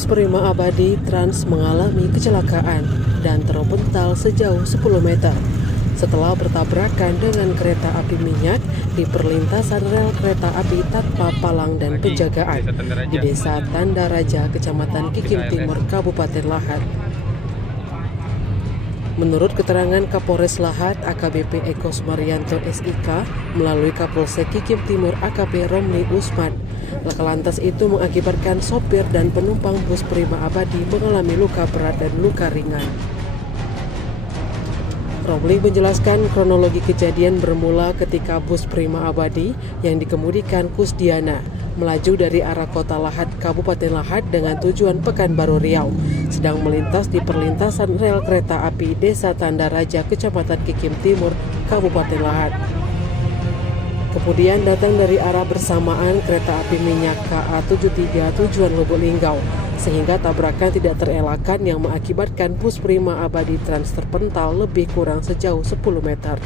Bus Prima Abadi Trans mengalami kecelakaan dan terpental sejauh 10 meter setelah bertabrakan dengan kereta api minyak di perlintasan rel kereta api tanpa palang dan penjagaan di Desa Tanda Raja, Kecamatan Kikim Timur, Kabupaten Lahat. Menurut keterangan Kapolres Lahat AKBP Eko Sumaryanto SIK melalui Kapolsek Kikim Timur AKP Romli Usman, laka lantas itu mengakibatkan sopir dan penumpang bus Prima Abadi mengalami luka berat dan luka ringan. Romli menjelaskan kronologi kejadian bermula ketika bus Prima Abadi yang dikemudikan Kusdiana melaju dari arah kota Lahat, Kabupaten Lahat dengan tujuan Pekanbaru Riau, sedang melintas di perlintasan rel kereta api Desa Tanda Raja, Kecamatan Kikim Timur, Kabupaten Lahat. Kemudian datang dari arah bersamaan kereta api minyak KA73 tujuan Lubuk Linggau, sehingga tabrakan tidak terelakkan yang mengakibatkan bus Prima Abadi Trans terpental lebih kurang sejauh 10 meter.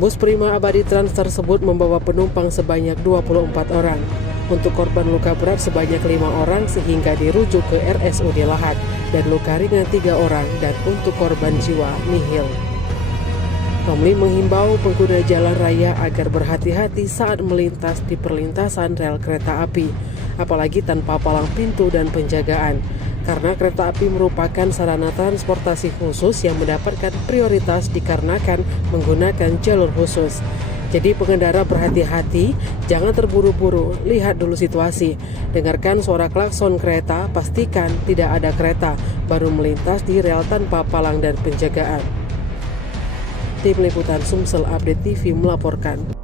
Bus Prima Abadi Trans tersebut membawa penumpang sebanyak 24 orang. Untuk korban luka berat sebanyak 5 orang sehingga dirujuk ke RSUD Lahat, dan luka ringan 3 orang, dan untuk korban jiwa nihil. Romli menghimbau pengguna jalan raya agar berhati-hati saat melintas di perlintasan rel kereta api, apalagi tanpa palang pintu dan penjagaan, karena kereta api merupakan sarana transportasi khusus yang mendapatkan prioritas dikarenakan menggunakan jalur khusus. Jadi pengendara berhati-hati, jangan terburu-buru, lihat dulu situasi, dengarkan suara klakson kereta, pastikan tidak ada kereta, baru melintas di rel tanpa palang dan penjagaan. Tim Liputan Sumsel Update TV melaporkan.